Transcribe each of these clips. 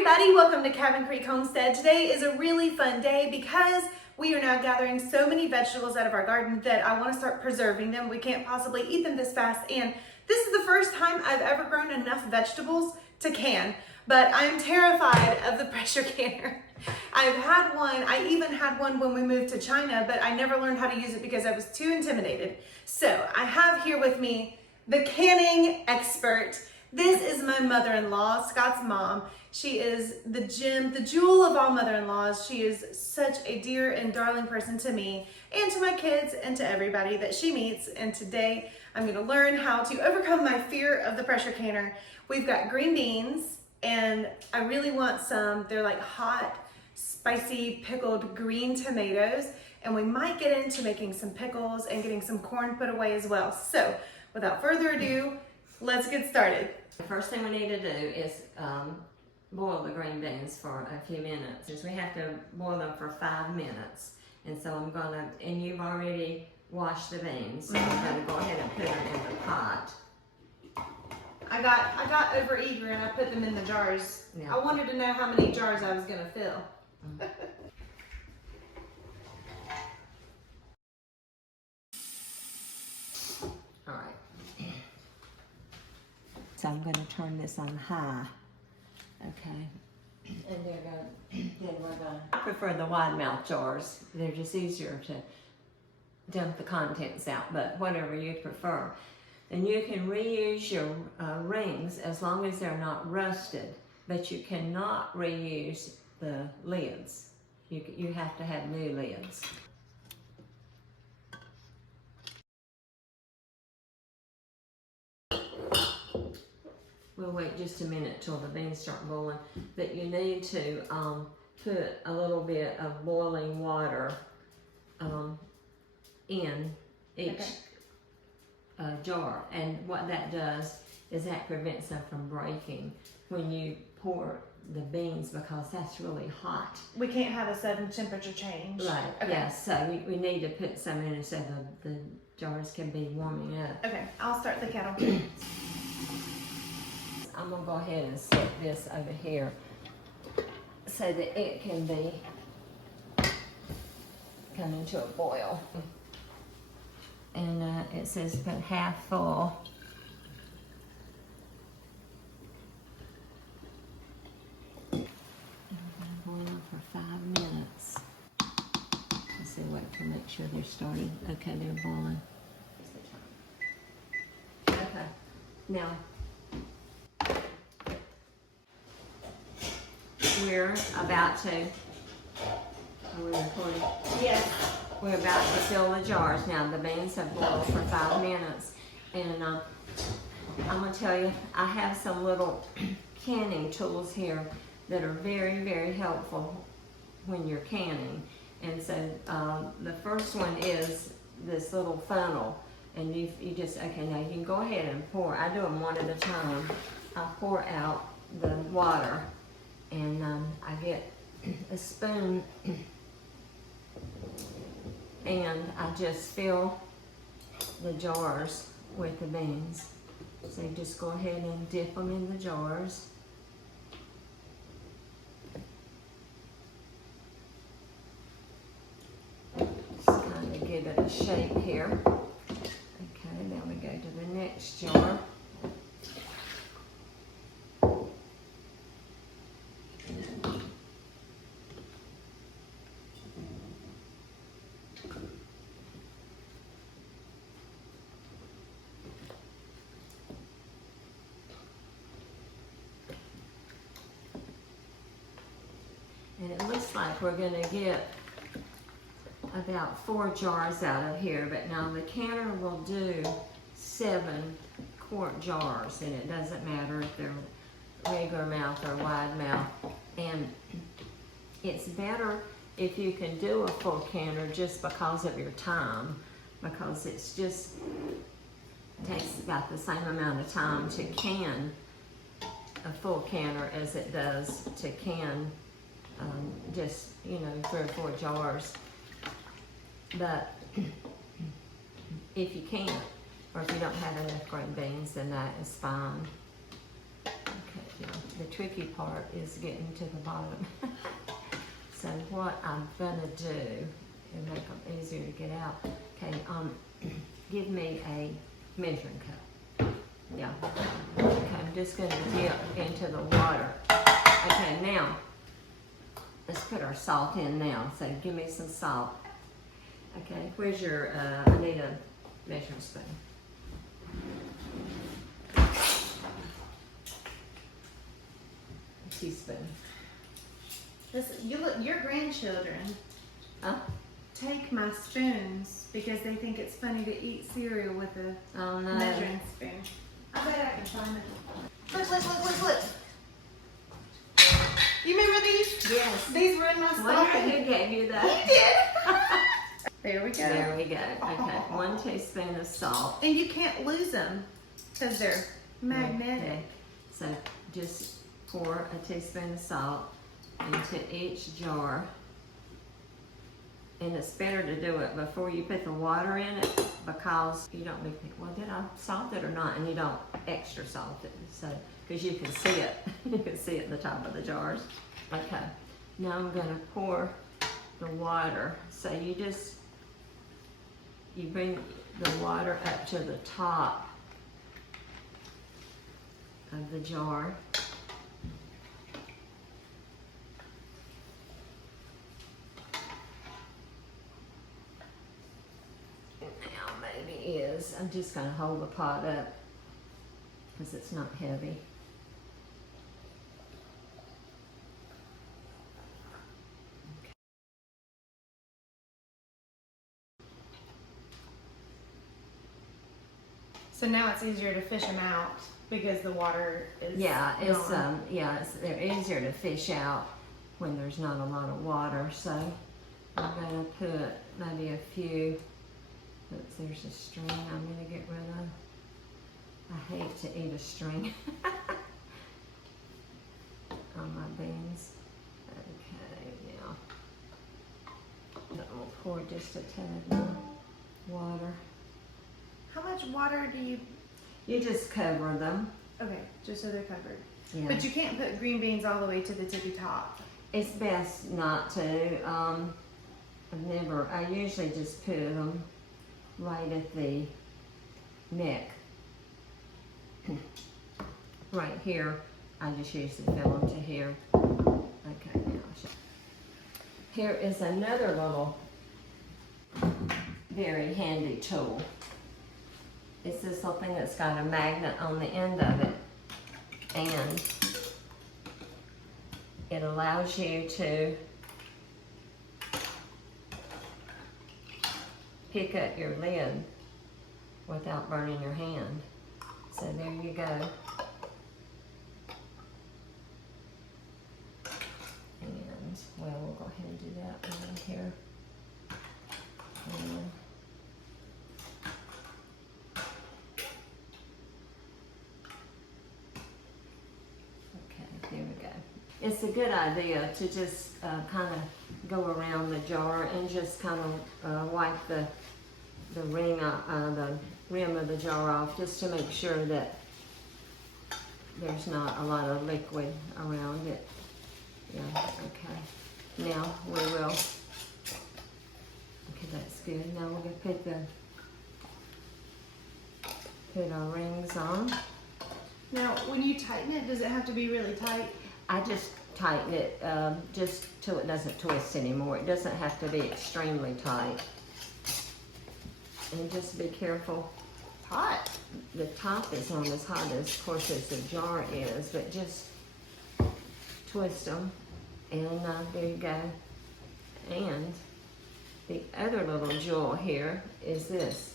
everybody, welcome to Cabin Creek Homestead. Today is a really fun day because we are now gathering so many vegetables out of our garden that I want to start preserving them. We can't possibly eat them this fast, and this is the first time I've ever grown enough vegetables to can, but I'm terrified of the pressure canner. I've had one, I even had one when we moved to China, but I never learned how to use it because I was too intimidated. So I have here with me the canning expert. This is my mother-in-law, Scott's mom. She is the gem, the jewel of all mother-in-laws. She is such a dear and darling person to me and to my kids and to everybody that she meets. And today I'm going to learn how to overcome my fear of the pressure canner. We've got green beans and I really want some, they're like hot, spicy, pickled green tomatoes. And we might get into making some pickles and getting some corn put away as well. So without further ado, let's get started. The first thing we need to do is boil the green beans for a few minutes. Is we have to boil them for 5 minutes. And so I'm gonna, and you've already washed the beans, so I'm gonna go ahead and put them in the pot. I got over eager and I put them in the jars. Yeah. I wanted to know how many jars I was gonna fill. All right. So I'm going to turn this on high. Okay. And then we're going to. I prefer the wide mouth jars. They're just easier to dump the contents out, but whatever you prefer. And you can reuse your rings as long as they're not rusted, but you cannot reuse the lids. You have to have new lids. We'll wait just a minute till the beans start boiling, but you need to put a little bit of boiling water in each jar, and what that does is that prevents them from breaking when you pour the beans, because that's really hot. We can't have a sudden temperature change. Right, Okay. yes, so we need to put some in so the jars can be warming up. Okay, I'll start the kettle. I'm gonna go ahead and set this over here so that it can be coming to a boil. And it says about half full. And we're gonna boil them for 5 minutes. Let's see, wait to make sure they're starting. Okay, they're boiling. Okay, now we're about to, are we recording? Yes. We're about to fill the jars. Now the beans have boiled for 5 minutes, and I'm gonna tell you, I have some little canning tools here that are very, very helpful when you're canning. And so the first one is this little funnel, and you just, okay, now you can go ahead and pour. I do them one at a time. I pour out the water, and I get a spoon and I just fill the jars with the beans. So you just go ahead and dip them in the jars. Just kind of give it a shape here. Okay, now we go to the next jar. And it looks like we're going to get about 4 jars out of here, but now the canner will do 7 quart jars, and it doesn't matter if they're regular mouth or wide mouth. And it's better if you can do a full canner just because of your time, because it's just takes about the same amount of time to can a full canner as it does to can just, 3 or 4 jars. But if you can't, or if you don't have enough green beans, then that is fine. Okay. Yeah, the tricky part is getting to the bottom. So what I'm gonna do, and make them easier to get out, okay, give me a measuring cup. Yeah, okay, I'm just gonna dip into the water. Okay, now, let's put our salt in now, so give me some salt. Okay, where's your, I need a measuring spoon. A teaspoon. Listen, your grandchildren Huh? take my spoons because they think it's funny to eat cereal with a Oh no. measuring spoon. I bet I can find it. Look. You remember these? Yes. These were in my Wonder stocking. who gave you You that? did. There we go. There we go. Okay, 1 teaspoon of salt. And you can't lose them because they're magnetic. Okay. So just pour a teaspoon of salt into each jar. And it's better to do it before you put the water in it because you don't be thinking, well, did I salt it or not? And you don't extra salt it. So, because you can see it. You can see it in the top of the jars. Okay. Now I'm going to pour the water. So you bring the water up to the top of the jar. And now maybe I'm just going to hold the pot up because it's not heavy. So now it's easier to fish them out because the water is Yeah, gone. they're easier to fish out when there's not a lot of water. So I'm gonna put maybe a few. Oops, there's a string I'm gonna get rid of. I hate to eat a string on my beans. Okay, now we'll pour just a tad more water. How much water do you? You just cover them. Okay, just so they're covered. Yeah. But you can't put green beans all the way to the tippy top. It's best not to. I usually just put them right at the neck. Right here, I just usually fill them to here. Okay, now I'll show. Here is another little very handy tool. It's this little thing that's got a magnet on the end of it, and it allows you to pick up your lid without burning your hand. So there you go. And, well, we'll go ahead and do that right here. And there we go. It's a good idea to just kind of go around the jar and just kind of wipe the rim of the jar off just to make sure that there's not a lot of liquid around it. Yeah, okay. Now we will, okay, that's good. Now we're going to put our rings on. Now, when you tighten it, does it have to be really tight? I just tighten it just till it doesn't twist anymore. It doesn't have to be extremely tight. And just be careful. Hot. The top is not as hot as, of course, as the jar is, but just twist them, and there you go. And the other little jewel here is this.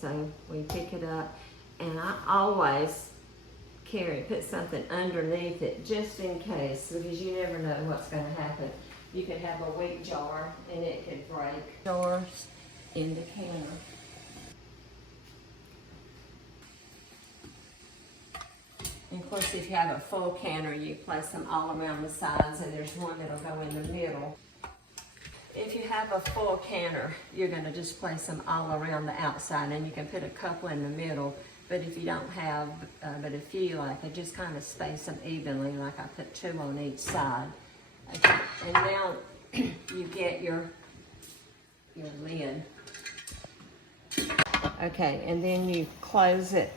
So we pick it up, and I always put something underneath it just in case, because you never know what's going to happen. You could have a weak jar and it could break. Jars in the canner. And of course, if you have a full canner, you place them all around the sides, and there's one that'll go in the middle. If you have a full canner, you're going to just place them all around the outside, and you can put a couple in the middle But if you don't have but a few, like I just kind of space them evenly, like I put 2 on each side. Okay. And now you get your lid. Okay, and then you close it.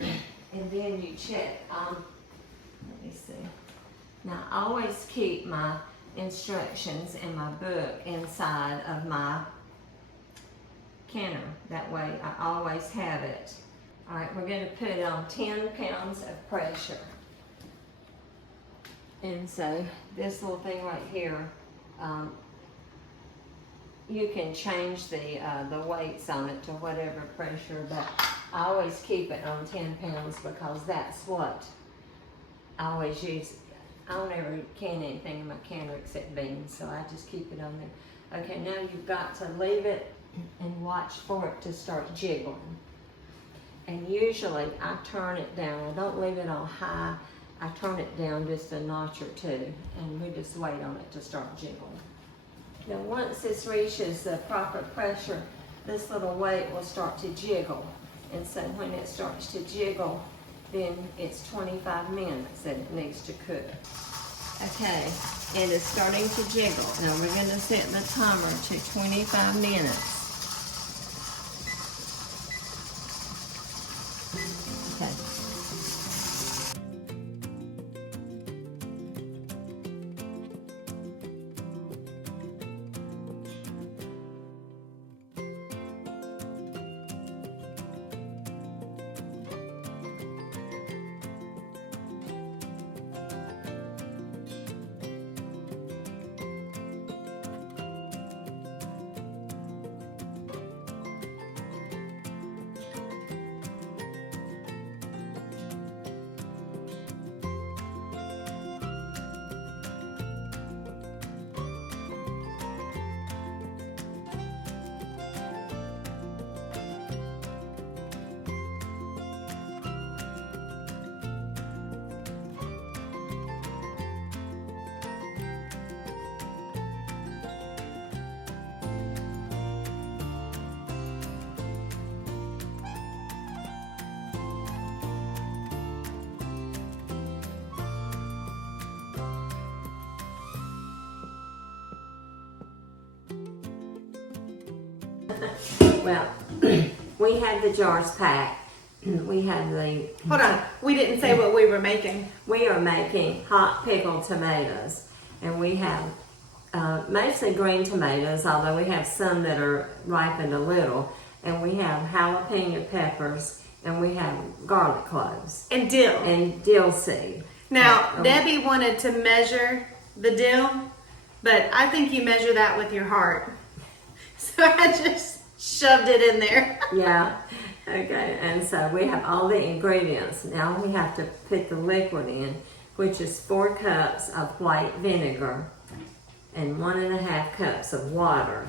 And then you check, let me see. Now I always keep my instructions in my book inside of my canner. That way I always have it. All right, we're going to put on 10 pounds of pressure. And so this little thing right here, you can change the weights on it to whatever pressure, but I always keep it on 10 pounds because that's what I always use. I don't ever can anything in my canner except beans, so I just keep it on there. Okay, now you've got to leave it and watch for it to start jiggling. And usually I turn it down. I don't leave it on high. I turn it down just a notch or two, and we just wait on it to start jiggling. Now once this reaches the proper pressure, this little weight will start to jiggle. And so when it starts to jiggle, then it's 25 minutes that it needs to cook. Okay, it is starting to jiggle. Now we're going to set the timer to 25 minutes. Okay. Well, we had the jars packed. We had the... Hold on, we didn't say what we were making. We are making hot pickled tomatoes. And we have mostly green tomatoes, although we have some that are ripened a little. And we have jalapeno peppers, and we have garlic cloves. And dill. And dill seed. Now, Debbie wanted to measure the dill, but I think you measure that with your heart. So I just shoved it in there. Yeah, okay, and so we have all the ingredients. Now we have to put the liquid in, which is 4 cups of white vinegar and 1.5 cups of water.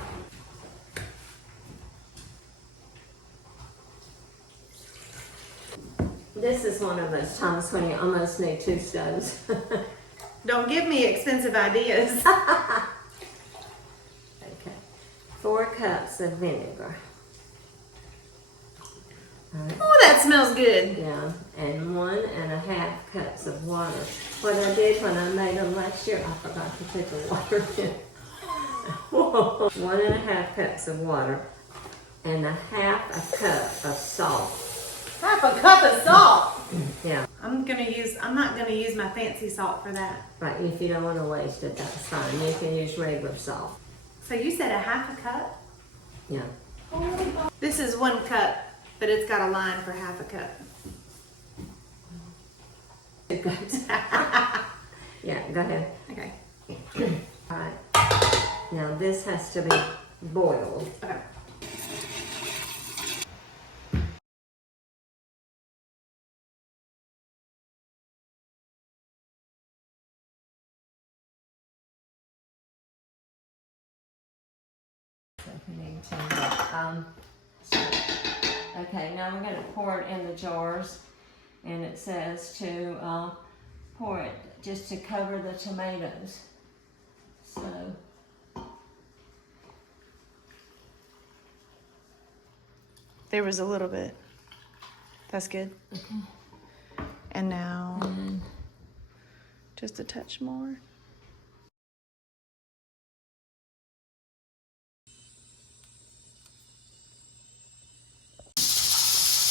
This is one of those times when you almost need 2 stoves. Don't give me expensive ideas. Okay, 4 cups of vinegar. All right. Oh, that smells good. Yeah, and 1.5 cups of water. What I did when I made them last year, I forgot to put the water in. 1.5 cups of water and 1/2 cup of salt. 1/2 cup of salt. Yeah, I'm not gonna use my fancy salt for that. right. If you don't want to waste it, that's fine. You can use regular salt. So you said 1/2 cup? Yeah. This is 1 cup, but it's got a line for 1/2 cup. Yeah, go ahead. Okay. All right. Now this has to be boiled. Okay. Okay, now we're going to pour it in the jars, and it says to pour it just to cover the tomatoes. So There was a little bit. That's good. And now just a touch more.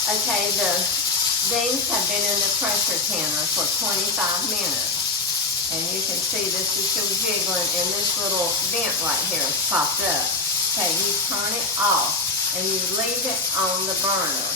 Okay, the beans have been in the pressure canner for 25 minutes. And you can see this is still jiggling and this little vent right here is popped up. Okay, you turn it off and you leave it on the burner.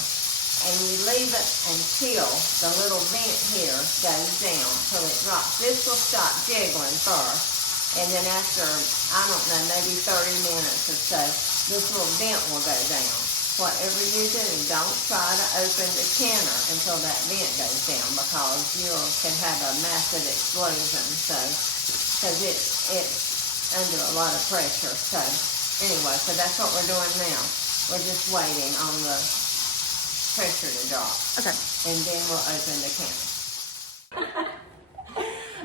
And you leave it until the little vent here goes down till it drops. This will stop jiggling first. And then after, I don't know, maybe 30 minutes or so, this little vent will go down. Whatever you do, don't try to open the canner until that vent goes down because you can have a massive explosion. So, because it's under a lot of pressure. So, anyway, so that's what we're doing now. We're just waiting on the pressure to drop. Okay. And then we'll open the canner.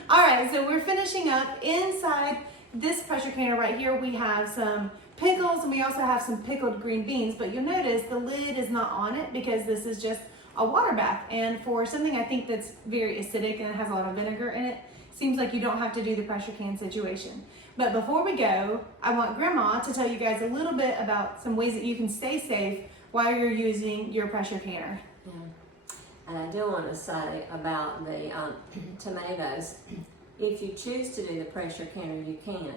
All right, so we're finishing up. Inside this pressure canner right here, we have some pickles and we also have some pickled green beans, but you'll notice the lid is not on it because this is just a water bath. And for something I think that's very acidic and it has a lot of vinegar in it, seems like you don't have to do the pressure can situation. But before we go, I want Grandma to tell you guys a little bit about some ways that you can stay safe while you're using your pressure canner. Yeah. And I do want to say about the tomatoes, if you choose to do the pressure canner, you can.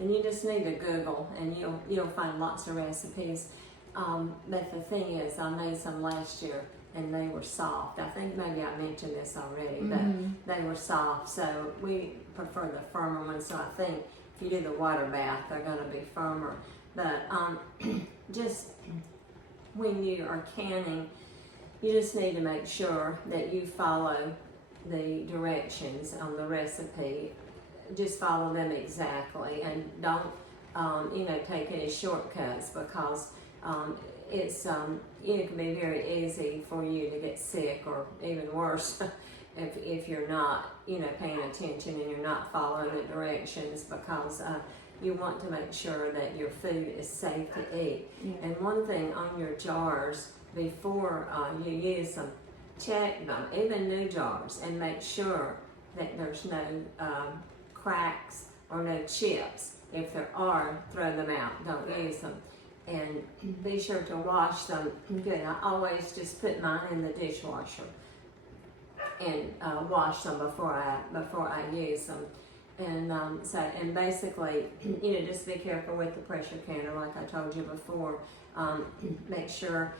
And you just need to Google and you'll find lots of recipes. But the thing is, I made some last year and they were soft. I think maybe I mentioned this already, but they were soft. So we prefer the firmer ones. So I think if you do the water bath, they're going to be firmer. But just when you are canning, you just need to make sure that you follow the directions on the recipe. Just follow them exactly and don't, take any shortcuts because it can be very easy for you to get sick or even worse if you're not, paying attention and you're not following the directions because you want to make sure that your food is safe to eat. Yeah. And one thing on your jars before you use them, check them, even new jars, and make sure that there's no cracks or no chips. If there are, throw them out, don't use them. And be sure to wash them good. I always just put mine in the dishwasher and wash them before I use them. And and basically, just be careful with the pressure canner, like I told you before. Make sure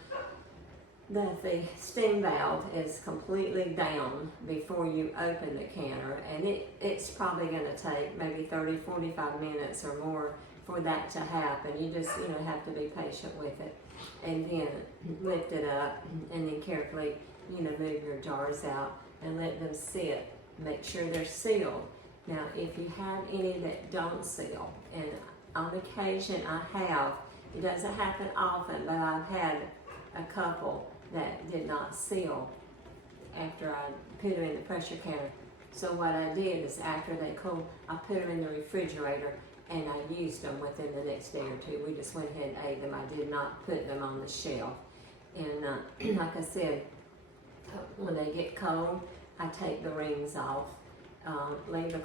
that the steam valve is completely down before you open the canner, and it's probably going to take maybe 30-45 minutes or more for that to happen. You just have to be patient with it, and then lift it up and then carefully move your jars out and let them sit. Make sure they're sealed. Now if you have any that don't seal, and on occasion I have, it doesn't happen often, but I've had a couple that did not seal after I put them in the pressure canner. So what I did is after they cooled, I put them in the refrigerator and I used them within the next day or two. We just went ahead and ate them. I did not put them on the shelf. And like I said, when they get cold, I take the rings off. Leave the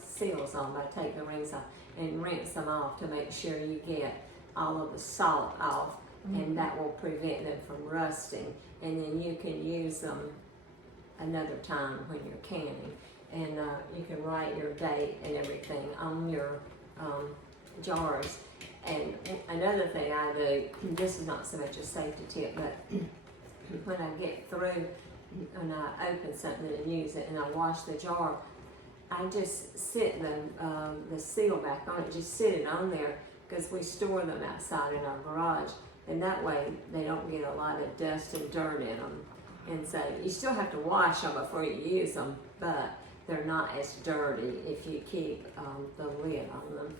seals on, but I take the rings off and rinse them off to make sure you get all of the salt off. And that will prevent them from rusting, and then you can use them another time when you're canning, and you can write your date and everything on your jars. And another thing I do, this is not so much a safety tip, but when I get through and I open something and use it and I wash the jar, I just sit the seal back on it, just sit it on there because we store them outside in our garage. And that way they don't get a lot of dust and dirt in them. And so you still have to wash them before you use them, but they're not as dirty if you keep the lid on them.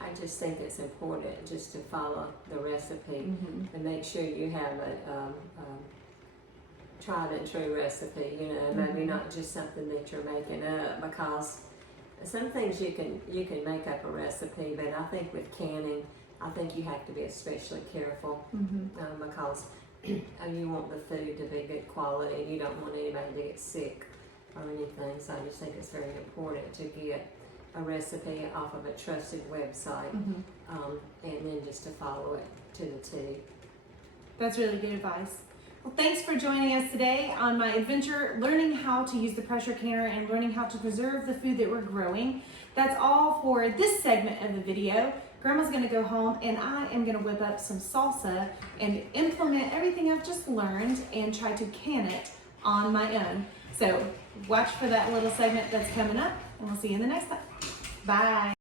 I just think it's important just to follow the recipe and make sure you have a tried and true recipe, maybe not just something that you're making up, because some things you can make up a recipe, but I think with canning, I think you have to be especially careful because you want the food to be good quality, and you don't want anybody to get sick or anything. So I just think it's very important to get a recipe off of a trusted website, and then just to follow it to the T. That's really good advice. Well, thanks for joining us today on my adventure, learning how to use the pressure canner and learning how to preserve the food that we're growing. That's all for this segment of the video. Grandma's gonna go home and I am gonna whip up some salsa and implement everything I've just learned and try to can it on my own. So watch for that little segment that's coming up, and we'll see you in the next time. Bye.